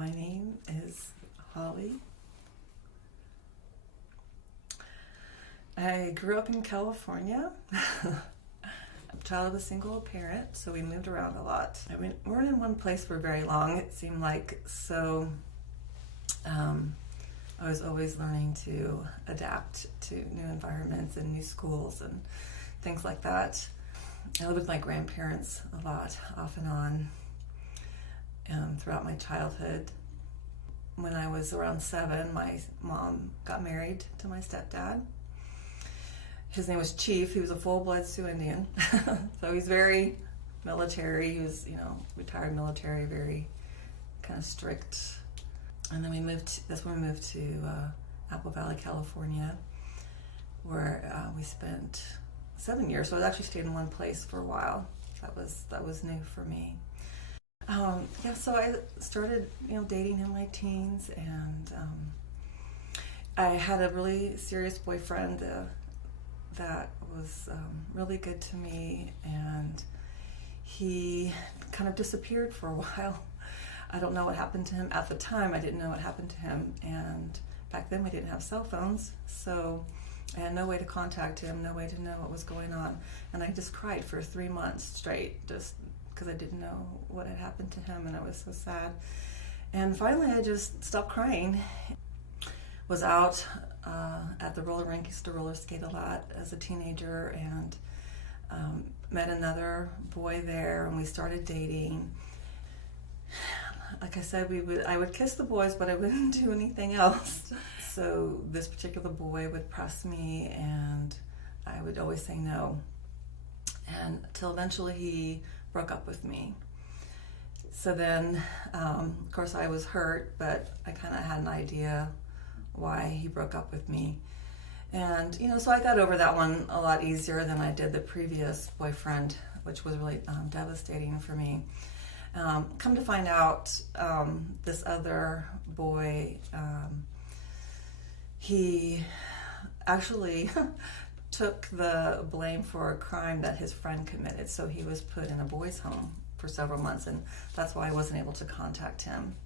My name is Holly. I grew up in California. I'm a child of a single parent, so we moved around a lot. We weren't in one place for very long, it seemed like, so I was always learning to adapt to new environments and new schools and things like that. I lived with my grandparents a lot, off and on, throughout my childhood. When I was around 7, my mom got married to my stepdad. His name was Chief. He was a full-blood Sioux Indian. So he's very military. He was, retired military, very kind of strict. And then that's when we moved to Apple Valley, California, where we spent 7 years. So I actually stayed in one place for a while. That was new for me. So I started, dating in my teens, and I had a really serious boyfriend that was really good to me, and he kind of disappeared for a while. I don't know what happened to him at the time. I didn't know what happened to him, and back then we didn't have cell phones, so I had no way to contact him, no way to know what was going on, and I just cried for 3 months straight, just because I didn't know what had happened to him, and I was so sad. And finally I just stopped crying. Was out at the roller rink, used to roller skate a lot as a teenager, and met another boy there, and we started dating. Like I said, I would kiss the boys, but I wouldn't do anything else. So this particular boy would press me, and I would always say no. And until eventually he broke up with me. So then, of course, I was hurt, but I kind of had an idea why he broke up with me. And, so I got over that one a lot easier than I did the previous boyfriend, which was really devastating for me. Come to find out, this other boy, he actually took the blame for a crime that his friend committed. So he was put in a boys' home for several months, and that's why I wasn't able to contact him.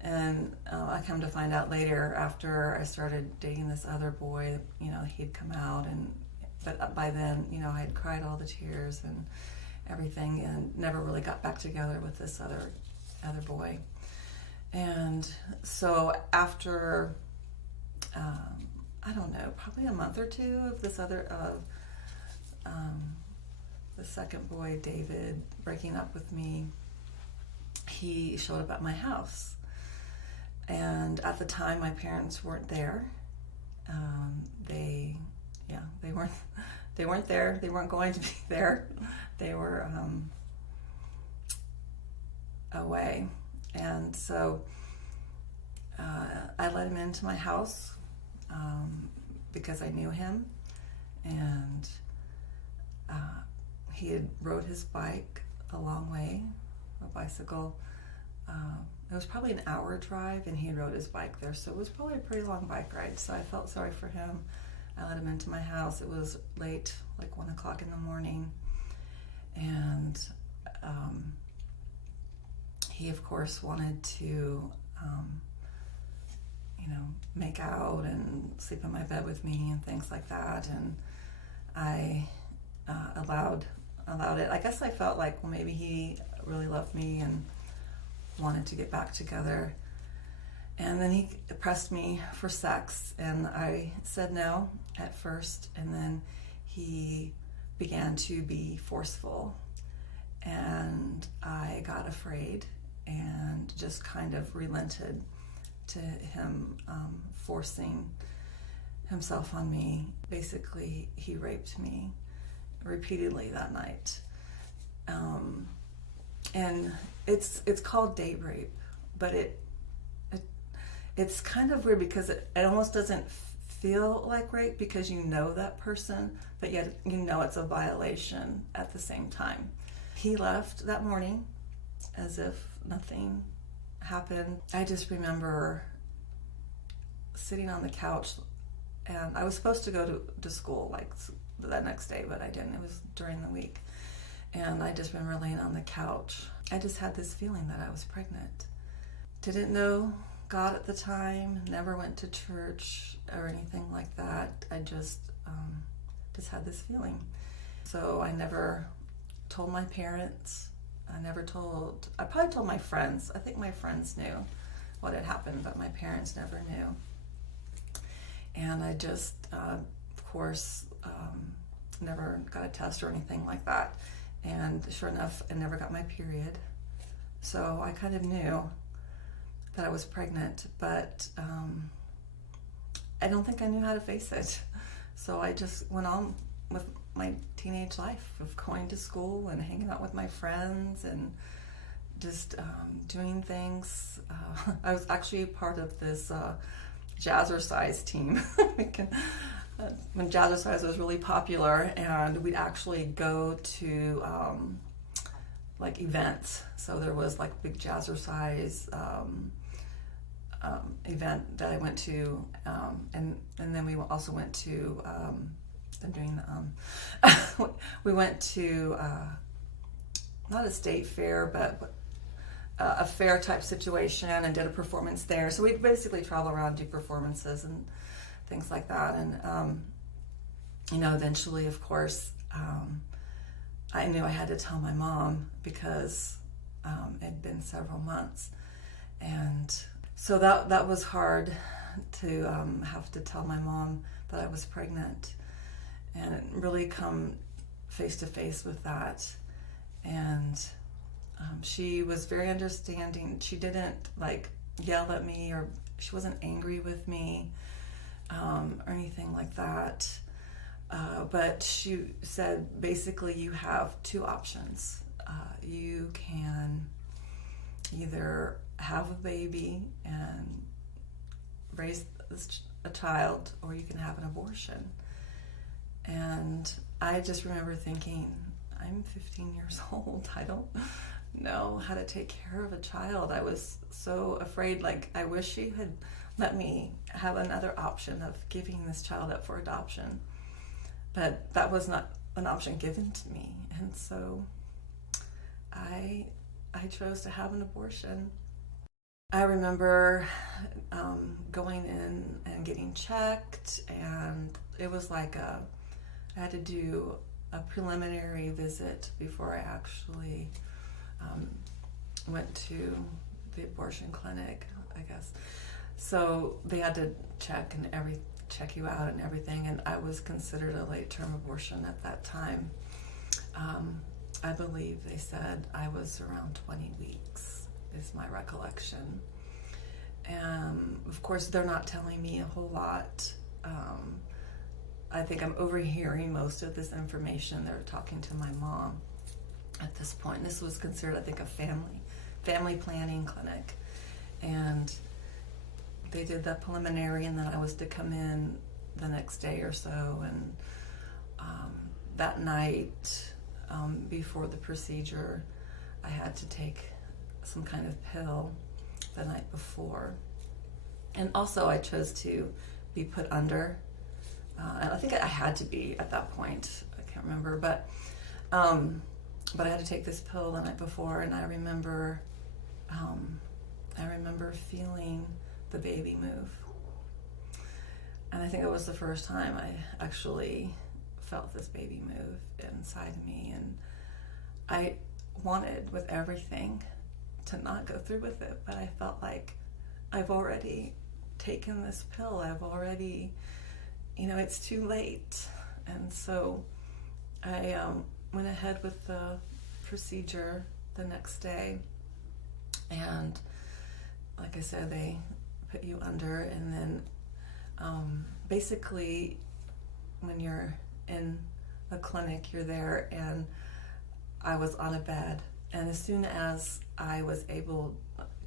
And I come to find out later, after I started dating this other boy, he'd come out, but by then, I had cried all the tears and everything, and never really got back together with this other boy. And so after, I don't know, probably a month or two of this the second boy, David, breaking up with me, he showed up at my house. And at the time, my parents weren't there. They weren't there. They weren't going to be there. They were away. And so I let him into my house because I knew him, and he had rode his bike a long way, a bicycle. It was probably an hour drive, and he rode his bike there, so it was probably a pretty long bike ride. So I felt sorry for him. I let him into my house. It was late, like 1 o'clock in the morning, and he, of course, wanted to, make out and sleep in my bed with me and things like that, and I allowed it. I guess I felt like, well, maybe he really loved me and wanted to get back together. And then he pressed me for sex, and I said no at first, and then he began to be forceful, and I got afraid and just kind of relented to him forcing himself on me. Basically, he raped me repeatedly that night. And it's called date rape, but it's kind of weird because it almost doesn't feel like rape because you know that person, but yet it's a violation at the same time. He left that morning as if nothing happened. I just remember sitting on the couch, and I was supposed to go to school like that next day, but I didn't. It was during the week. And I just remember laying on the couch. I just had this feeling that I was pregnant. didn't know God at the time, never went to church or anything like that. I just had this feeling. So I never told my parents. I probably told my friends. I think my friends knew what had happened, but my parents never knew. And I just, of course, never got a test or anything like that. And sure enough, I never got my period. So I kind of knew that I was pregnant, but I don't think I knew how to face it. So I just went on with my teenage life of going to school and hanging out with my friends and just doing things. I was actually part of this jazzercise team when jazzercise was really popular, and we'd actually go to like events. So there was like big jazzercise event that I went to, and then we also went to we went to not a state fair, but a fair type situation, and did a performance there. So we basically travel around, do performances and things like that. And eventually, of course, I knew I had to tell my mom because it had been several months, and so that was hard to have to tell my mom that I was pregnant, and really come face to face with that. And she was very understanding. She didn't like yell at me, or she wasn't angry with me or anything like that. But she said, basically, you have two options. You can either have a baby and raise a child, or you can have an abortion. And I just remember thinking, I'm 15 years old. I don't know how to take care of a child. I was so afraid. Like, I wish she had let me have another option of giving this child up for adoption. But that was not an option given to me. And so I chose to have an abortion. I remember going in and getting checked, and it was like I had to do a preliminary visit before I actually went to the abortion clinic, I guess. So they had to check you out and everything, and I was considered a late-term abortion at that time. I believe they said I was around 20 weeks, is my recollection. And of course, they're not telling me a whole lot. I think I'm overhearing most of this information. They're talking to my mom at this point. This was considered, I think, a family planning clinic. And they did the preliminary, and then I was to come in the next day or so. And that night, before the procedure, I had to take some kind of pill the night before. And also I chose to be put under. And I think I had to be at that point. I can't remember, but I had to take this pill the night before, and I remember feeling the baby move. And I think it was the first time I actually felt this baby move inside of me, and I wanted with everything to not go through with it, but I felt like I've already taken this pill. I've already, it's too late. And so I went ahead with the procedure the next day, and like I said, they put you under, and then basically when you're in a clinic, you're there, and I was on a bed, and as soon as I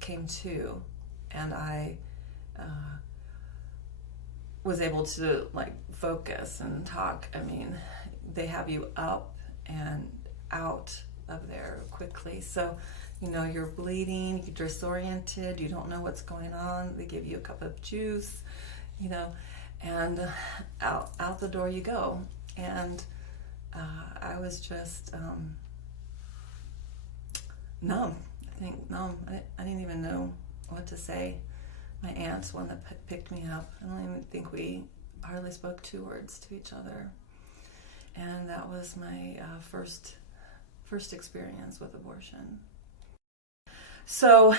came to, and I was able to like focus and talk, I mean, they have you up and out of there quickly. So, you're bleeding, you're disoriented, you don't know what's going on. They give you a cup of juice, and out the door you go. And I was just numb. I think numb. I didn't even know what to say. My aunt's one that picked me up. I don't even think we hardly spoke 2 words to each other. And that was my first experience with abortion. So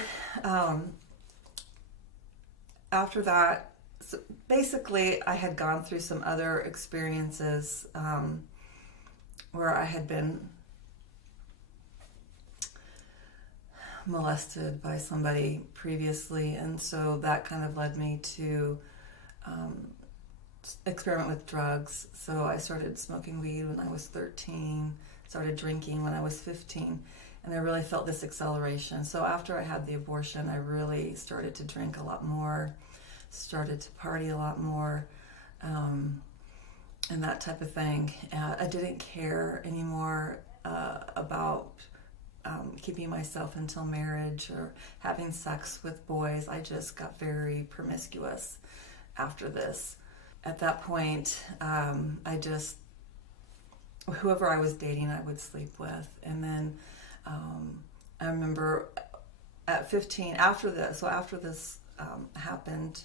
after that, so basically I had gone through some other experiences where I had been molested by somebody previously, and so that kind of led me to experiment with drugs. So I started smoking weed when I was 13, started drinking when I was 15, and I really felt this acceleration. So after I had the abortion, I really started to drink a lot more, started to party a lot more, and that type of thing. I didn't care anymore about keeping myself until marriage or having sex with boys. I just got very promiscuous after this. At that point, whoever I was dating, I would sleep with. And then I remember at 15, after this happened,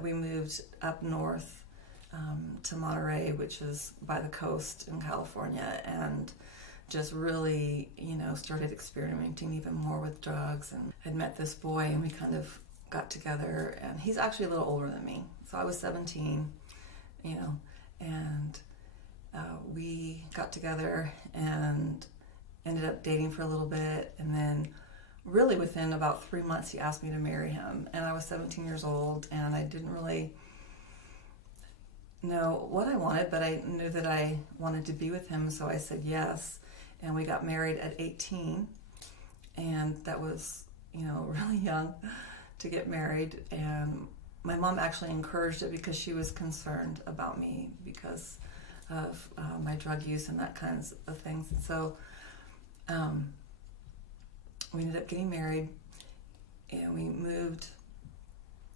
we moved up north to Monterey, which is by the coast in California, and just really, started experimenting even more with drugs. And I'd met this boy, and we kind of got together, and he's actually a little older than me. So I was 17, and we got together and ended up dating for a little bit. And then really within about 3 months, he asked me to marry him. And I was 17 years old, and I didn't really know what I wanted, but I knew that I wanted to be with him. So I said yes. And we got married at 18, and that was, really young to get married. And my mom actually encouraged it because she was concerned about me because of my drug use and that kinds of things. And so we ended up getting married, and we moved.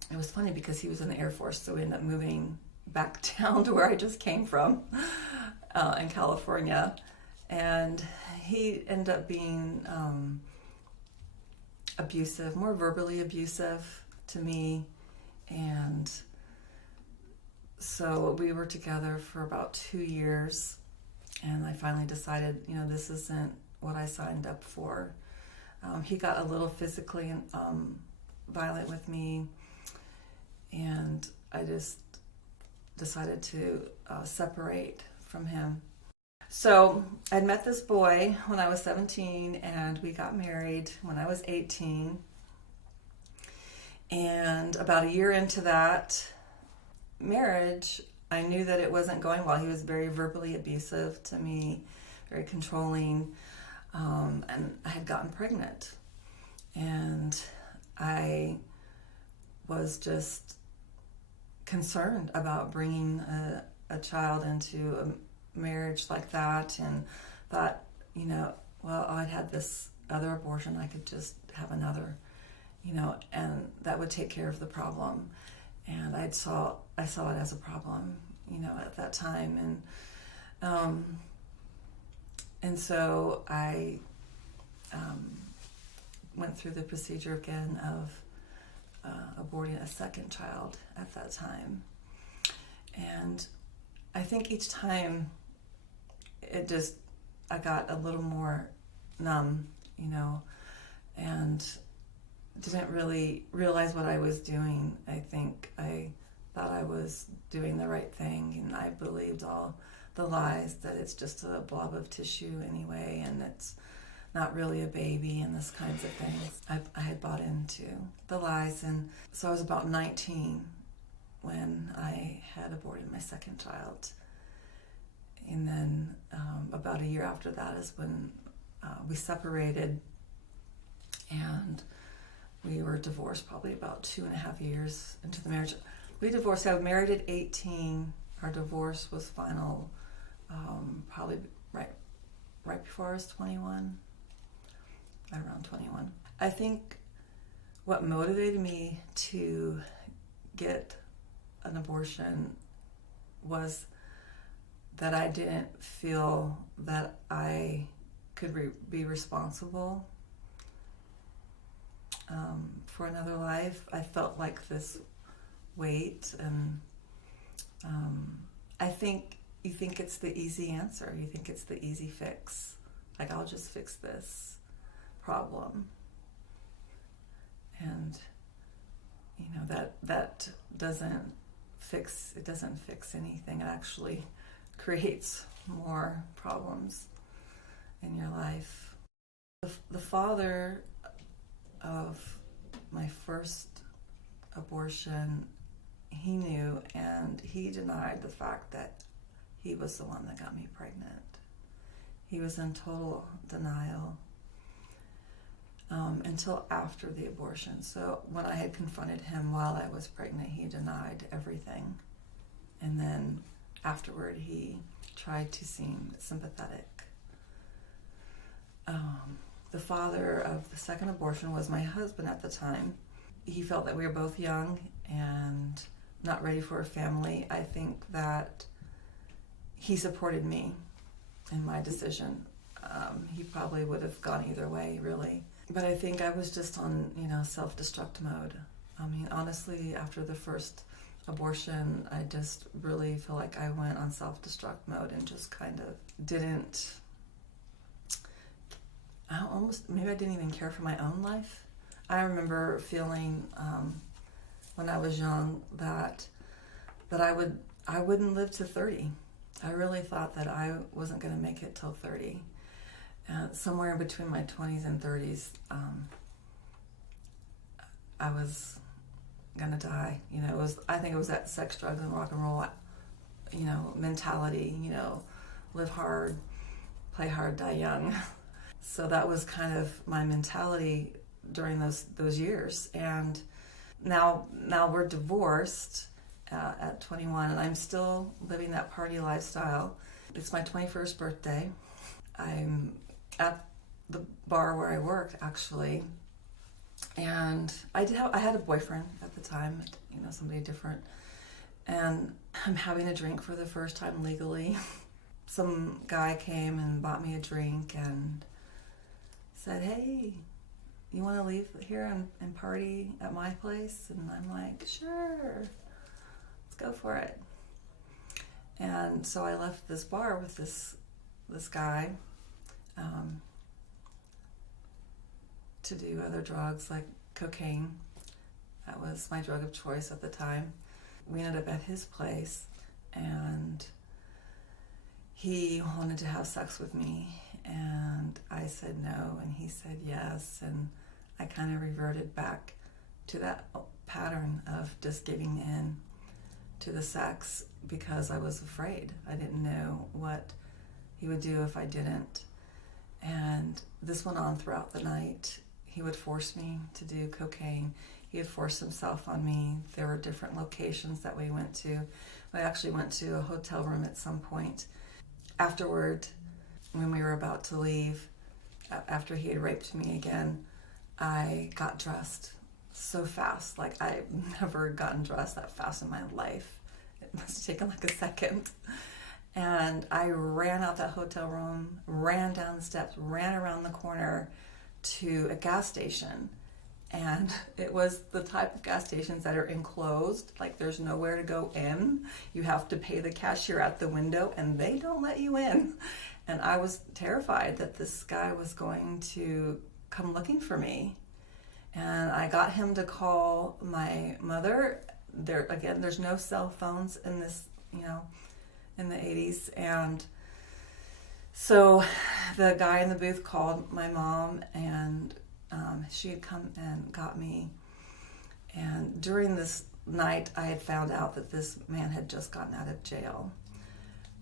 It was funny because he was in the Air Force, so we ended up moving back down to where I just came from in California. And he ended up being abusive, more verbally abusive to me. And so we were together for about 2 years, and I finally decided, this isn't what I signed up for. He got a little physically violent with me, and I just decided to separate from him. So I'd met this boy when I was 17, and we got married when I was 18. And about a year into that marriage, I knew that it wasn't going well. He was very verbally abusive to me, very controlling, and I had gotten pregnant. And I was just concerned about bringing a child into a marriage like that, and thought, I'd had this other abortion, I could just have another, and that would take care of the problem. And I saw it as a problem, at that time. And so I went through the procedure again of aborting a second child at that time. And I think each time I got a little more numb, and didn't really realize what I was doing. I think I thought I was doing the right thing, and I believed all the lies, that it's just a blob of tissue anyway, and it's not really a baby, and this kinds of things. I had bought into the lies. And so I was about 19 when I had aborted my second child. And then about a year after that is when we separated, and we were divorced probably about 2.5 years into the marriage. We divorced. I was married at 18. Our divorce was final probably right before I was 21, right around 21. I think what motivated me to get an abortion was that I didn't feel that I could be responsible for another life. I felt like this weight, and I think you think it's the easy answer. You think it's the easy fix. Like, I'll just fix this problem. And, that doesn't fix anything. It actually creates more problems in your life. The father of my first abortion, he knew, and he denied the fact that he was the one that got me pregnant. He was in total denial until after the abortion. So when I had confronted him while I was pregnant, he denied everything. And then afterward, he tried to seem sympathetic. The father of the second abortion was my husband at the time. He felt that we were both young and not ready for a family. I think that he supported me in my decision. He probably would have gone either way, really. But I think I was just on, self-destruct mode. I mean, honestly, after the first abortion, I just really feel like I went on self-destruct mode and just kind of didn't, maybe I didn't even care for my own life. I remember feeling when I was young that I wouldn't live to 30. I really thought that I wasn't going to make it till 30. Somewhere in between my 20s and 30s, I was gonna die. I think it was that sex, drugs, and rock and roll, mentality. Live hard, play hard, die young. So that was kind of my mentality during those years. And now we're divorced at 21, and I'm still living that party lifestyle. It's my 21st birthday. I'm at the bar where I worked, actually, and I had a boyfriend at the time, somebody different, and I'm having a drink for the first time legally. Some guy came and bought me a drink and said, "Hey, you want to leave here and party at my place?" And I'm like, "Sure, let's go for it." And so I left this bar with this guy to do other drugs like cocaine. That was my drug of choice at the time. We ended up at his place, and he wanted to have sex with me, and I said no, and he said yes, and I kind of reverted back to that pattern of just giving in to the sex because I was afraid. I didn't know what he would do if I didn't. And this went on throughout the night. He would force me to do cocaine. He would force himself on me. There were different locations that we went to. I actually went to a hotel room at some point. Afterward, when we were about to leave, after he had raped me again, I got dressed so fast. Like, I've never gotten dressed that fast in my life. It must have taken like a second. And I ran out that hotel room, ran down the steps, ran around the corner to a gas station. And it was the type of gas stations that are enclosed, like there's nowhere to go in. You have to pay the cashier at the window, and they don't let you in. And I was terrified that this guy was going to come looking for me. And I got him to call my mother. There's no cell phones in this, in the 80s. And so the guy in the booth called my mom, and she had come and got me. And during this night, I had found out that this man had just gotten out of jail.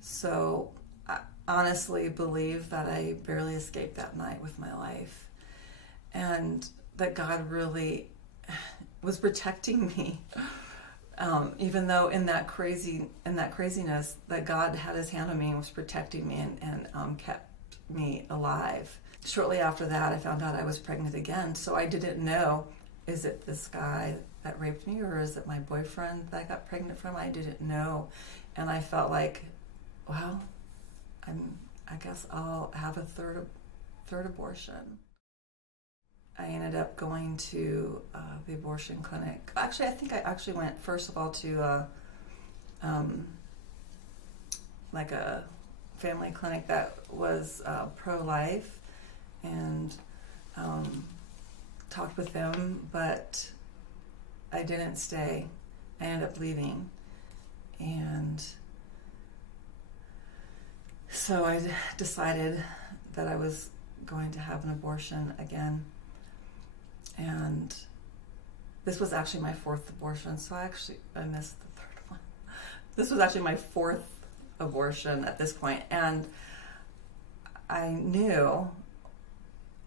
So I honestly believe that I barely escaped that night with my life. And that God really was protecting me. Even though in that craziness, that God had his hand on me and was protecting me and kept me alive. Shortly after that, I found out I was pregnant again. So I didn't know, is it this guy that raped me, or is it my boyfriend that I got pregnant from? I didn't know. And I felt like, well, I guess I'll have a third abortion. I ended up going to the abortion clinic. Actually, I think I actually went first of all to like a family clinic that was pro-life, and talked with them, but I didn't stay. I ended up leaving, and so I decided that I was going to have an abortion again. And this was actually my fourth abortion, so I missed the third one. This was actually my fourth abortion at this point, and I knew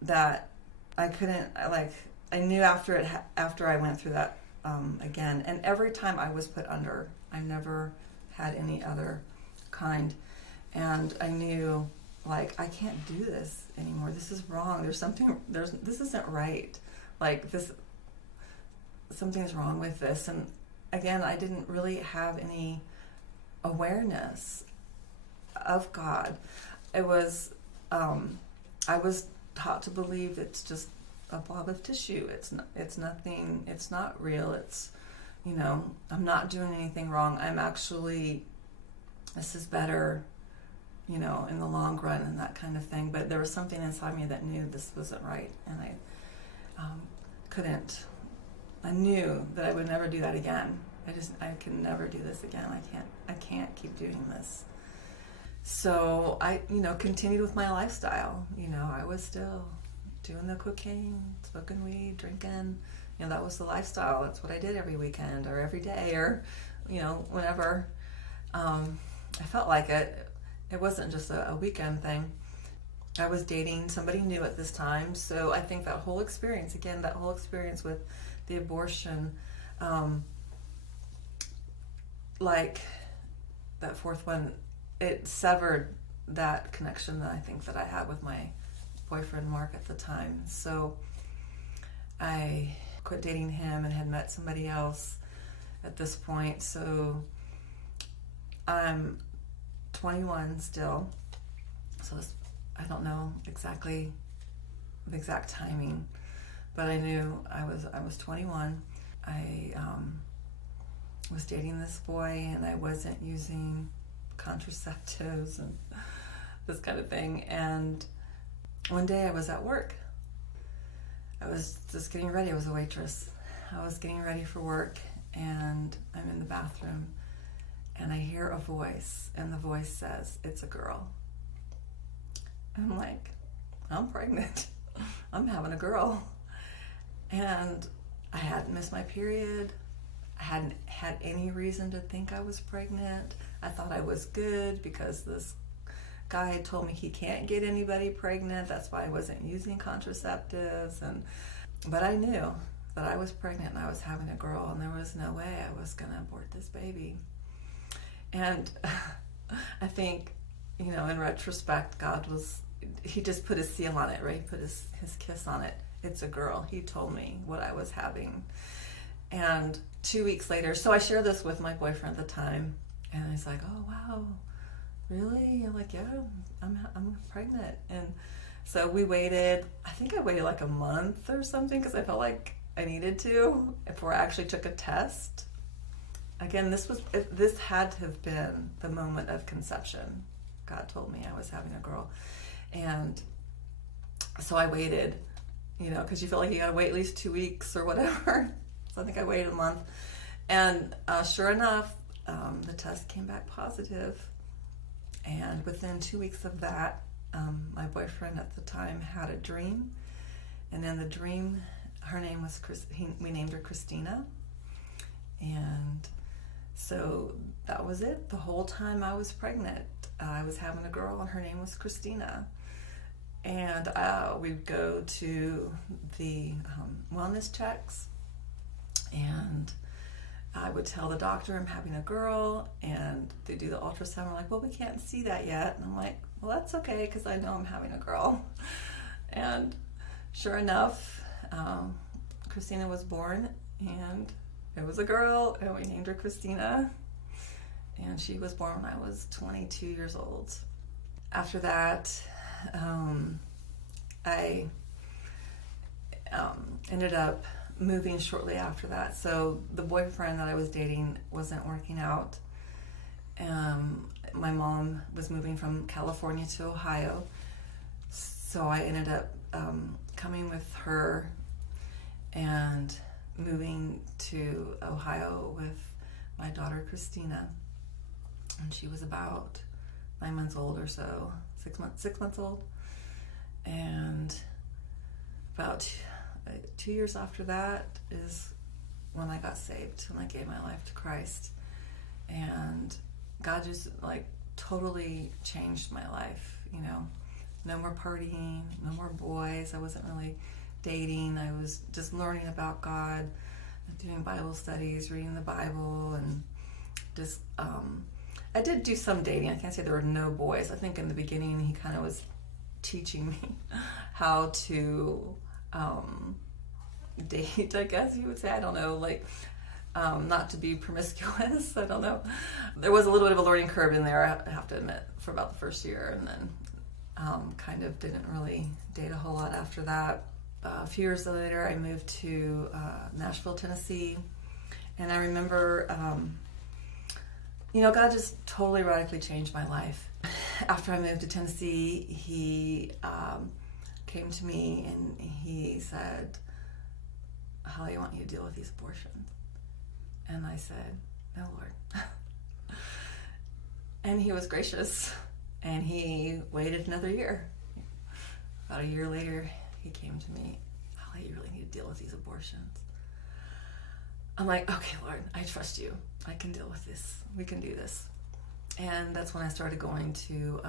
that I couldn't, I knew after I went through that again, and every time I was put under, I never had any other kind, and I knew, I can't do this anymore. This is wrong. This isn't right. Something's wrong with this. And again, I didn't really have any awareness of God. I was taught to believe it's just a blob of tissue. It's nothing. It's not real. It's, I'm not doing anything wrong. This is better, in the long run and that kind of thing. But there was something inside me that knew this wasn't right, and I couldn't. I knew that I would never do that again. I can never do this again. I can't keep doing this. So I, continued with my lifestyle. I was still doing the cocaine, smoking weed, drinking. That was the lifestyle. That's what I did every weekend or every day or, whenever. I felt like it. It wasn't just a weekend thing. I was dating somebody new at this time, so I think that whole experience with the abortion, that fourth one, it severed that connection that I think that I had with my boyfriend Mark at the time. So I quit dating him and had met somebody else at this point. So I'm 21 still, so I don't know exactly the exact timing, but I knew I was 21. I was dating this boy, and I wasn't using contraceptives and this kind of thing. And one day I was at work. I was just getting ready. I was a waitress. I was getting ready for work, and I'm in the bathroom, and I hear a voice, and the voice says, "It's a girl." And I'm like, I'm pregnant. I'm having a girl. And I hadn't missed my period. I hadn't had any reason to think I was pregnant. I thought I was good because this guy had told me he can't get anybody pregnant. That's why I wasn't using contraceptives. But I knew that I was pregnant and I was having a girl, and there was no way I was going to abort this baby. And I think, in retrospect, he just put his seal on it, right? He put his kiss on it. It's a girl. He told me what I was having. And 2 weeks later, so I shared this with my boyfriend at the time, and he's like, "Oh, wow, really?" I'm like, "Yeah, I'm pregnant." And so we waited. I think I waited like a month or something because I felt like I needed to before I actually took a test. Again, this had to have been the moment of conception. God told me I was having a girl. And so I waited, because you feel like you gotta wait at least 2 weeks or whatever. So I think I waited a month. And sure enough, the test came back positive. And within 2 weeks of that, my boyfriend at the time had a dream. And in the dream, her name was we named her Christina. And so that was it. The whole time I was pregnant, I was having a girl, and her name was Christina. And we'd go to the wellness checks, and I would tell the doctor I'm having a girl, and they do the ultrasound. We're like, "Well, we can't see that yet." And I'm like, "Well, that's okay, because I know I'm having a girl." And sure enough, Christina was born, and it was a girl, and we named her Christina. And she was born when I was 22 years old. After that, ended up moving shortly after that. So the boyfriend that I was dating wasn't working out. My mom was moving from California to Ohio, so I ended up coming with her and moving to Ohio with my daughter Christina, and she was about 9 months old or so, 6 months old, and about 2 years after that is when I got saved, when I gave my life to Christ, and God just like totally changed my life. No more partying, no more boys. I wasn't really dating. I was just learning about God, doing Bible studies, reading the Bible, and just I did do some dating. I can't say there were no boys. I think in the beginning he kind of was teaching me how to date, I guess you would say. I don't know, like not to be promiscuous. I don't know. There was a little bit of a learning curve in there, I have to admit, for about the first year, and then kind of didn't really date a whole lot after that. A few years later, I moved to Nashville, Tennessee, and I remember, God just totally radically changed my life. After I moved to Tennessee, he came to me and he said, "Holly, I want you to deal with these abortions." And I said, "No, Lord." And he was gracious, and he waited another year. About a year later, he came to me, "Holly, you really need to deal with these abortions." I'm like, "Okay, Lord, I trust you. I can deal with this. We can do this." And that's when I started going to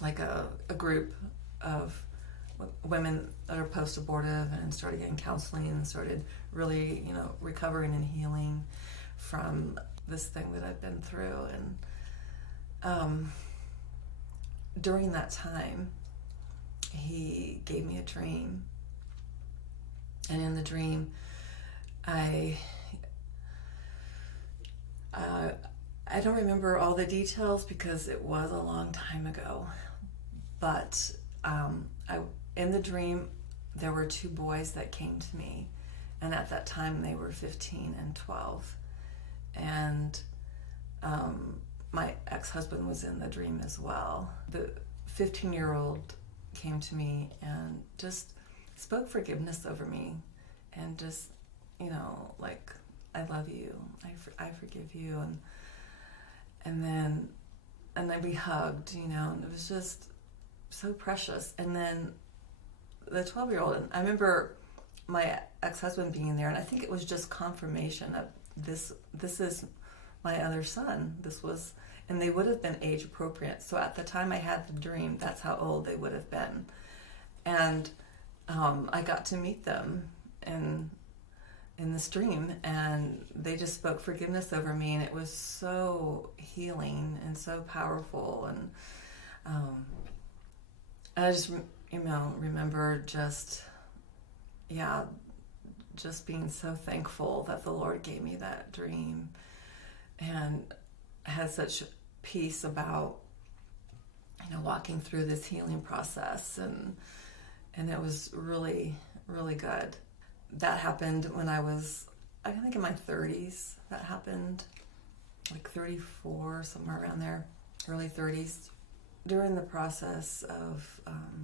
like a group of women that are post-abortive, and started getting counseling and started really, recovering and healing from this thing that I've been through. And during that time, he gave me a dream, and in the dream, I don't remember all the details because it was a long time ago, but in the dream, there were two boys that came to me, and at that time they were 15 and 12, and my ex-husband was in the dream as well. The 15-year-old came to me and just spoke forgiveness over me, and just, like, "I love you, I forgive you," and then we hugged, and it was just so precious. And then the 12-year-old, and I remember my ex-husband being there, and I think it was just confirmation of this is my other son. And they would have been age appropriate. So at the time I had the dream, that's how old they would have been. And I got to meet them in this dream, and they just spoke forgiveness over me, and it was so healing and so powerful. And I just, remember just being so thankful that the Lord gave me that dream, and had such peace about, walking through this healing process, and it was really, really good. That happened when I was, I think, in my 30s. That happened, like 34, somewhere around there, early 30s. During the process of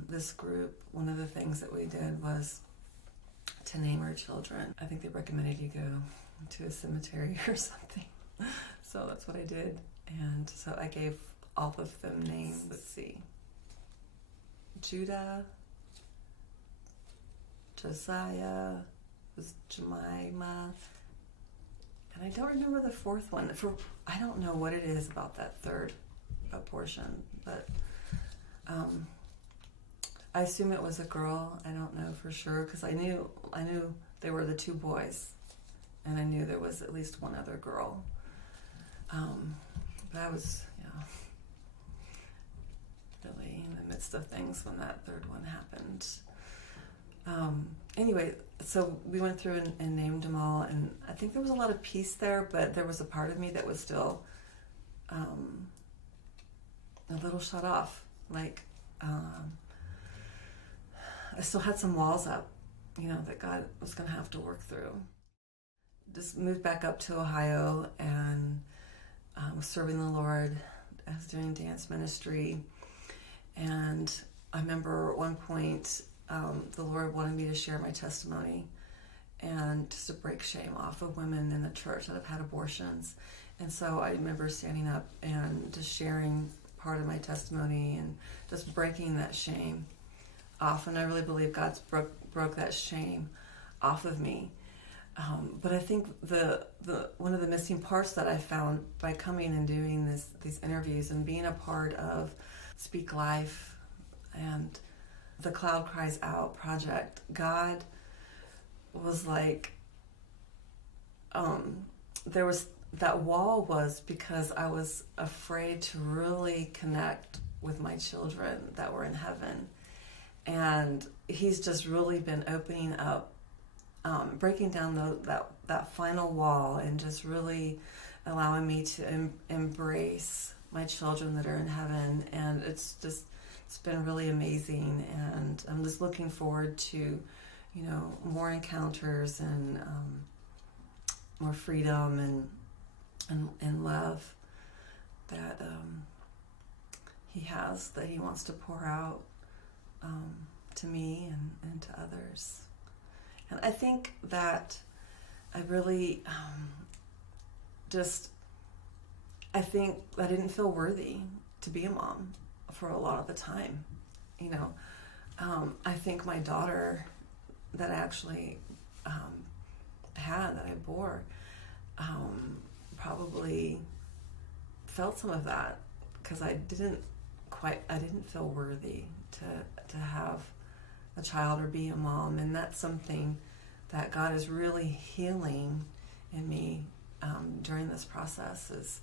this group, one of the things that we did was to name our children. I think they recommended you go to a cemetery or something. So that's what I did. And so I gave all of them names. Let's see. Judah, Josiah, was Jemima, and I don't remember the fourth one. I don't know what it is about that third abortion, but I assume it was a girl. I don't know for sure, because I knew they were the two boys, and I knew there was at least one other girl. But I was, really in the midst of things when that third one happened. Anyway, so we went through and named them all, and I think there was a lot of peace there, but there was a part of me that was still a little shut off. Like, I still had some walls up, that God was going to have to work through. Just moved back up to Ohio and was serving the Lord. I was doing dance ministry. And I remember at one point, the Lord wanted me to share my testimony and just to break shame off of women in the church that have had abortions. And so I remember standing up and just sharing part of my testimony and just breaking that shame off. And I really believe God's broke that shame off of me. But I think the one of the missing parts that I found by coming and doing these interviews and being a part of Speak Life and the Cloud Cries Out project, God was like, there was that wall was because I was afraid to really connect with my children that were in heaven. And he's just really been opening up, breaking down that final wall and just really allowing me to embrace my children that are in heaven. And it's been really amazing. And I'm just looking forward to, more encounters and more freedom and love that he has, that he wants to pour out to me and to others. And I think that I really I think I didn't feel worthy to be a mom for a lot of the time. I think my daughter that I actually that I bore, probably felt some of that because I didn't feel worthy to have a child or be a mom. And that's something that God is really healing in me during this process, is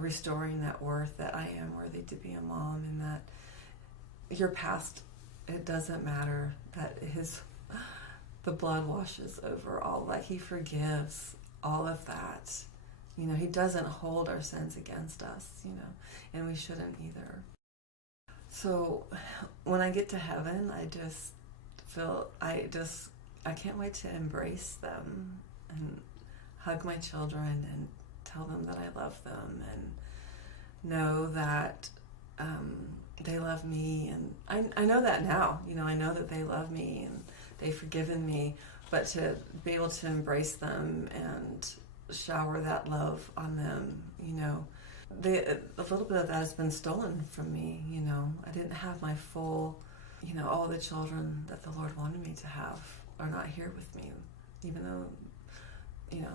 restoring that worth, that I am worthy to be a mom, and that your past, it doesn't matter, that the blood washes over all, like he forgives all of that. He doesn't hold our sins against us, and we shouldn't either. So when I get to heaven, I just feel, I can't wait to embrace them and hug my children and tell them that I love them and know that they love me. And I know that now, I know that they love me and they've forgiven me, but to be able to embrace them and shower that love on them, a little bit of that has been stolen from me. I didn't have my full, all the children that the Lord wanted me to have are not here with me, even though,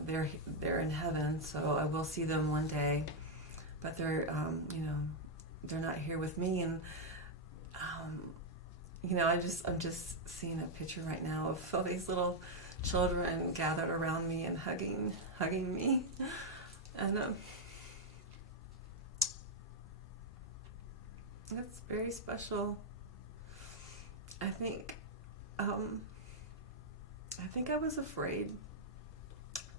they're in heaven, so I will see them one day, but they're not here with me. And I'm just seeing a picture right now of all these little children gathered around me and hugging me, and that's very special. I think I was afraid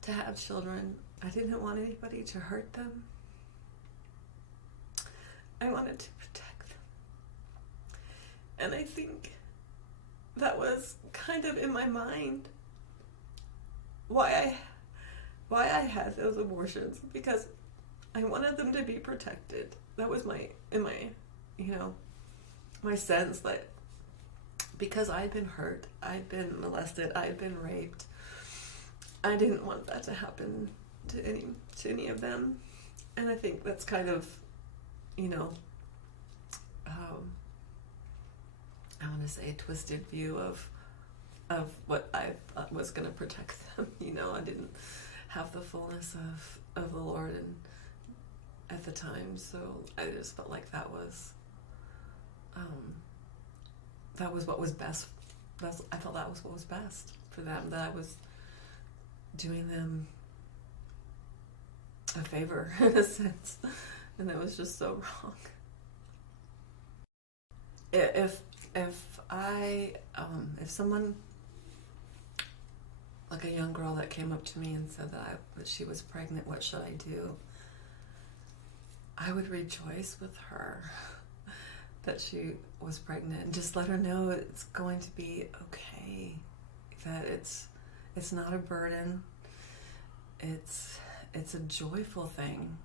to have children. I didn't want anybody to hurt them. I wanted to protect them. And I think that was kind of in my mind why I had those abortions, because I wanted them to be protected. That was my sense, that because I'd been hurt, I'd been molested, I'd been raped, I didn't want that to happen to any of them. And I think that's kind of, I want to say a twisted view of what I thought was going to protect them. I didn't have the fullness of the Lord at the time, so I just felt like that was what was best. I felt that was what was best for them, that I was doing them a favor in a sense, and that was just so wrong. If someone, like a young girl that came up to me and said that she was pregnant, what should I do? I would rejoice with her that she was pregnant and just let her know it's going to be okay. that it's not a burden. It's a joyful thing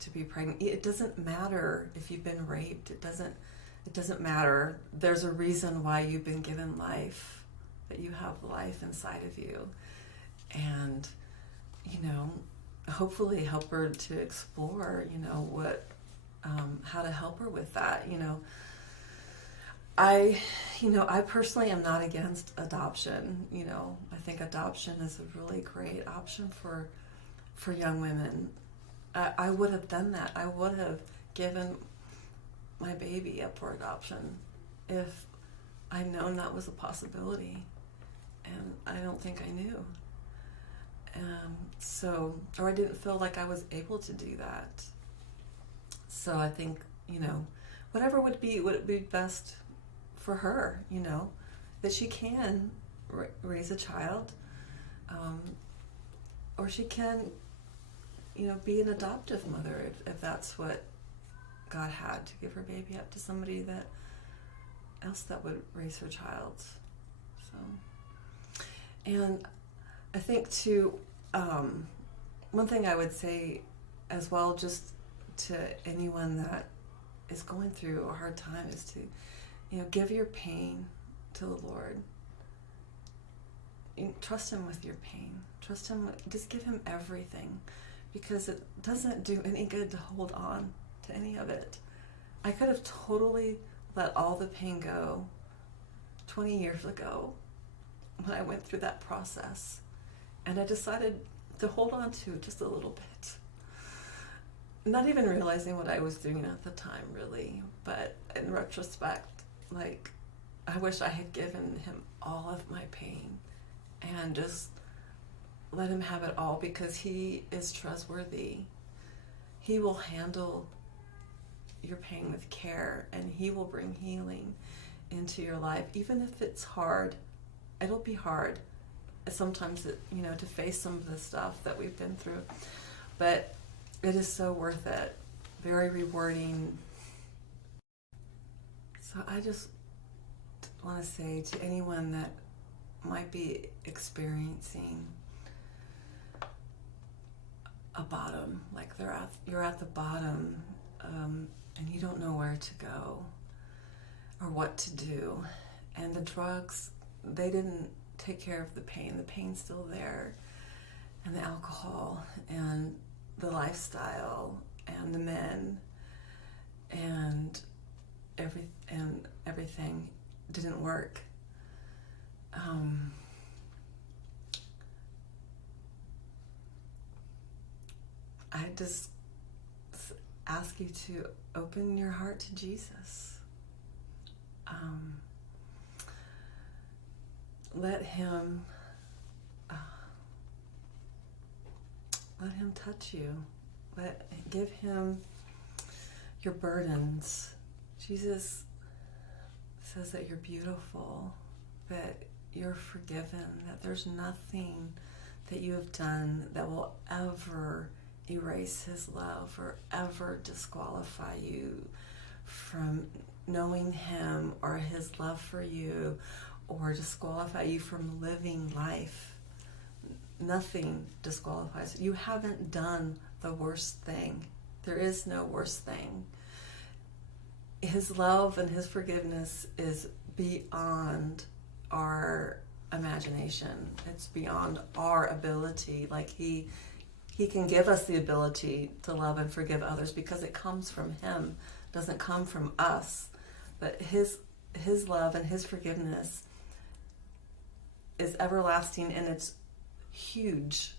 to be pregnant. It doesn't matter if you've been raped. It doesn't matter. There's a reason why you've been given life, that you have life inside of you. And, hopefully help her to explore, what, how to help her with that. I personally am not against adoption. I think adoption is a really great option for young women. I would have done that. I would have given my baby up for adoption if I'd known that was a possibility. And I don't think I knew. Or I didn't feel like I was able to do that. So I think, whatever would be best for her, that she can raise a child, or she can, be an adoptive mother if that's what God had, to give her baby up to somebody else that would raise her child. So, and I think too, one thing I would say as well, just to anyone that is going through a hard time, is to, give your pain to the Lord. Trust Him with your pain. Trust Him. Just give Him everything, because it doesn't do any good to hold on to any of it. I could have totally let all the pain go 20 years ago when I went through that process, and I decided to hold on to just a little bit, not even realizing what I was doing at the time, really. But in retrospect, I wish I had given Him all of my pain and just let Him have it all, because He is trustworthy. He will handle your pain with care, and He will bring healing into your life. Even if it's hard, it'll be hard sometimes, to face some of the stuff that we've been through, but it is so worth it. Very rewarding. So I just want to say to anyone that might be experiencing a bottom, like you're at the bottom, and you don't know where to go or what to do, and the drugs, they didn't take care of the pain. The pain's still there, and the alcohol and the lifestyle and the men and everything didn't work. I just ask you to open your heart to Jesus. Let Him touch you. Give Him your burdens. Jesus says that you're beautiful, that you're forgiven, that there's nothing that you have done that will ever erase His love or ever disqualify you from knowing Him or His love for you, or disqualify you from living life. Nothing disqualifies. You haven't done the worst thing. There is no worst thing. His love and His forgiveness is beyond our imagination. It's beyond our ability. He can give us the ability to love and forgive others because it comes from Him, doesn't come from us. But His love and His forgiveness is everlasting, and it's huge,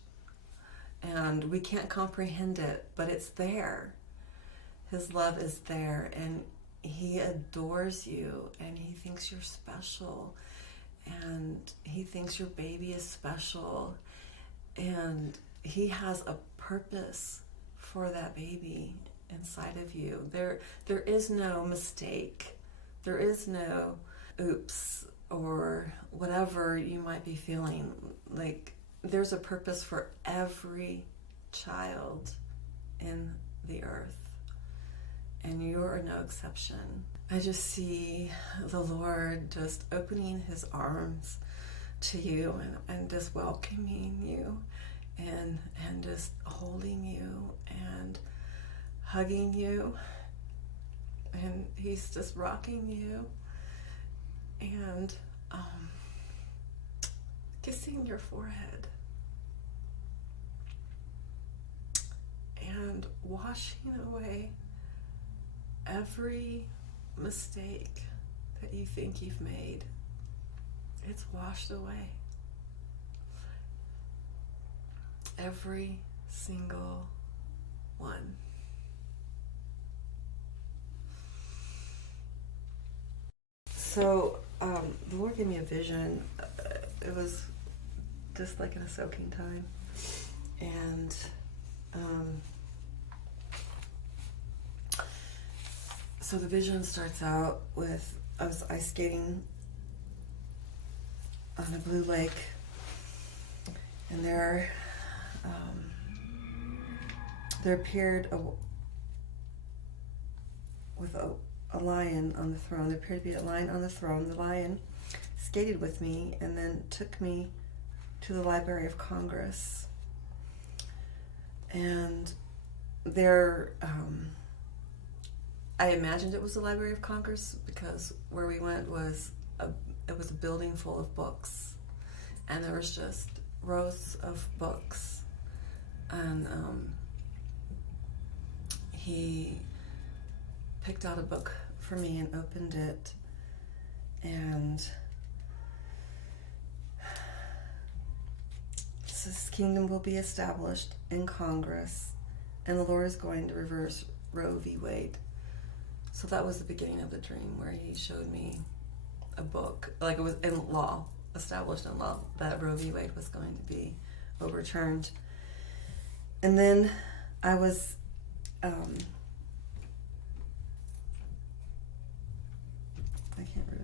and we can't comprehend it, but it's there. His love is there, and He adores you, and He thinks you're special, and He thinks your baby is special, and He has a purpose for that baby inside of you. There is no mistake. There is no oops or whatever you might be feeling. There's a purpose for every child in the earth, and you're no exception. I just see the Lord just opening His arms to you, and just welcoming you, and just holding you and hugging you, and he's just rocking you and kissing your forehead and washing away every mistake that you think you've made. It's washed away. Every single one. So the Lord gave me a vision. It was just like in a soaking time. And so the vision starts out with, I was ice skating on a blue lake, and there appeared with a lion on the throne. There appeared to be a lion on the throne. The lion skated with me and then took me to the Library of Congress. And there, I imagined it was the Library of Congress because where we went was it was a building full of books, and there was just rows of books, and he picked out a book for me and opened it, and this kingdom will be established in Congress, and the Lord is going to reverse Roe v. Wade. So that was the beginning of the dream, where he showed me a book, like it was in law, established in law, that Roe v. Wade was going to be overturned. And then I was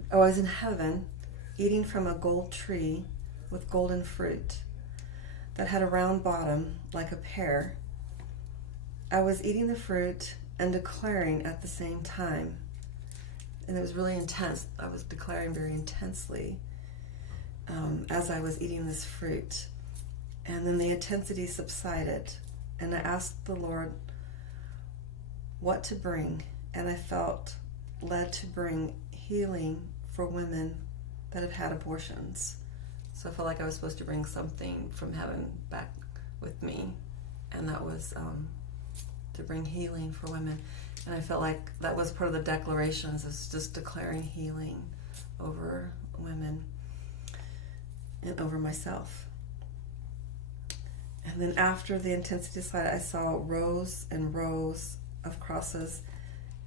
I was in heaven, eating from a gold tree with golden fruit that had a round bottom like a pear. I was eating the fruit and declaring at the same time. And it was really intense. I was declaring very intensely as I was eating this fruit. And then the intensity subsided, and I asked the Lord what to bring, and I felt led to bring healing for women that have had abortions. So I felt like I was supposed to bring something from heaven back with me, and that was to bring healing for women. And I felt like that was part of the declarations, is just declaring healing over women and over myself. And then after the intensity subsided, I saw rows and rows of crosses,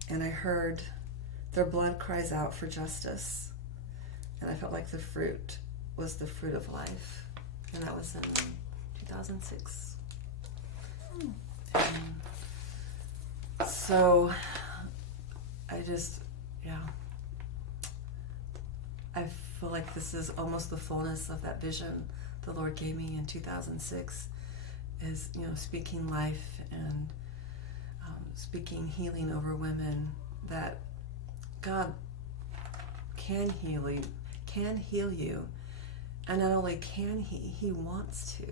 and I heard their blood cries out for justice. And I felt like the fruit was the fruit of life. And that was in 2006. So I just, I feel like this is almost the fullness of that vision the Lord gave me in 2006, is, speaking life and speaking healing over women, that God can heal you, and not only can he wants to.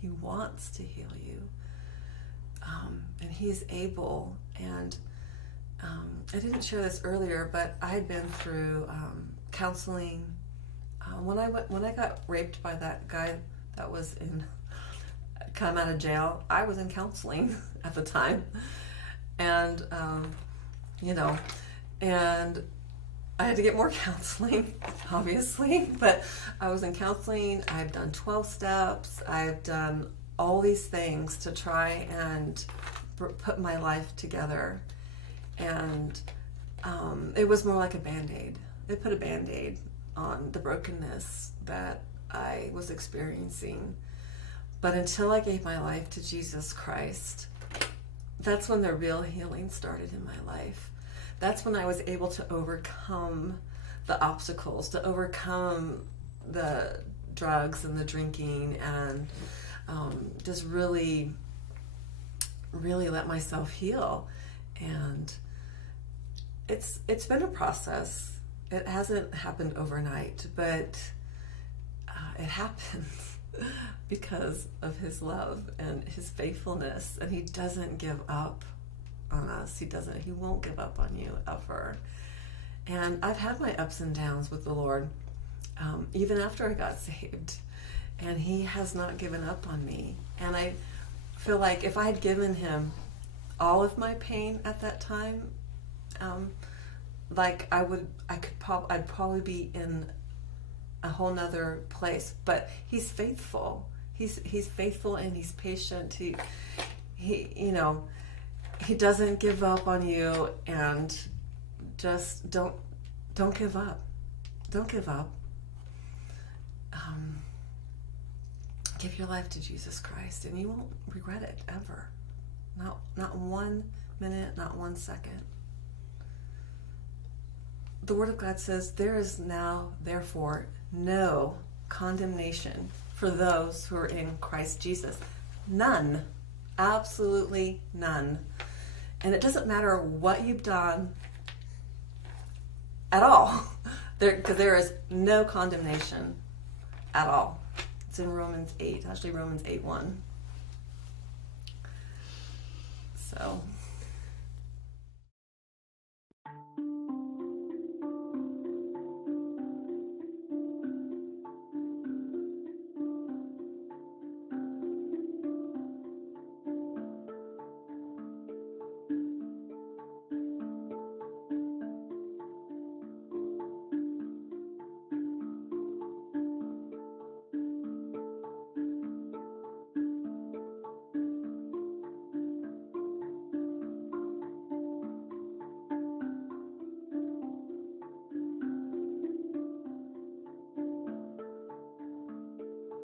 He wants to heal you, and he's able. And I didn't share this earlier, but I had been through counseling when I got raped by that guy that was come out of jail. I was in counseling at the time, and and I had to get more counseling, obviously, but I was in counseling. I've done 12 steps. I've done all these things to try and put my life together. And it was more like a Band-Aid. They put a Band-Aid on the brokenness that I was experiencing. But until I gave my life to Jesus Christ, that's when the real healing started in my life. That's when I was able to overcome the obstacles, to overcome the drugs and the drinking, and just really, really let myself heal. And it's been a process. It hasn't happened overnight, but it happens because of his love and his faithfulness, and he doesn't give up on us. He won't give up on you ever. And I've had my ups and downs with the Lord, even after I got saved, and he has not given up on me. And I feel like if I had given him all of my pain at that time, like I'd probably be in a whole nother place. But he's faithful. He's faithful, and he's patient. He doesn't give up on you, and just don't give up. Don't give up. Give your life to Jesus Christ, and you won't regret it ever. Not 1 minute, not 1 second. The Word of God says, there is now, therefore, no condemnation for those who are in Christ Jesus. None. Absolutely none. And it doesn't matter what you've done at all. Because there is no condemnation at all. It's in Romans 8, actually Romans 8:1. So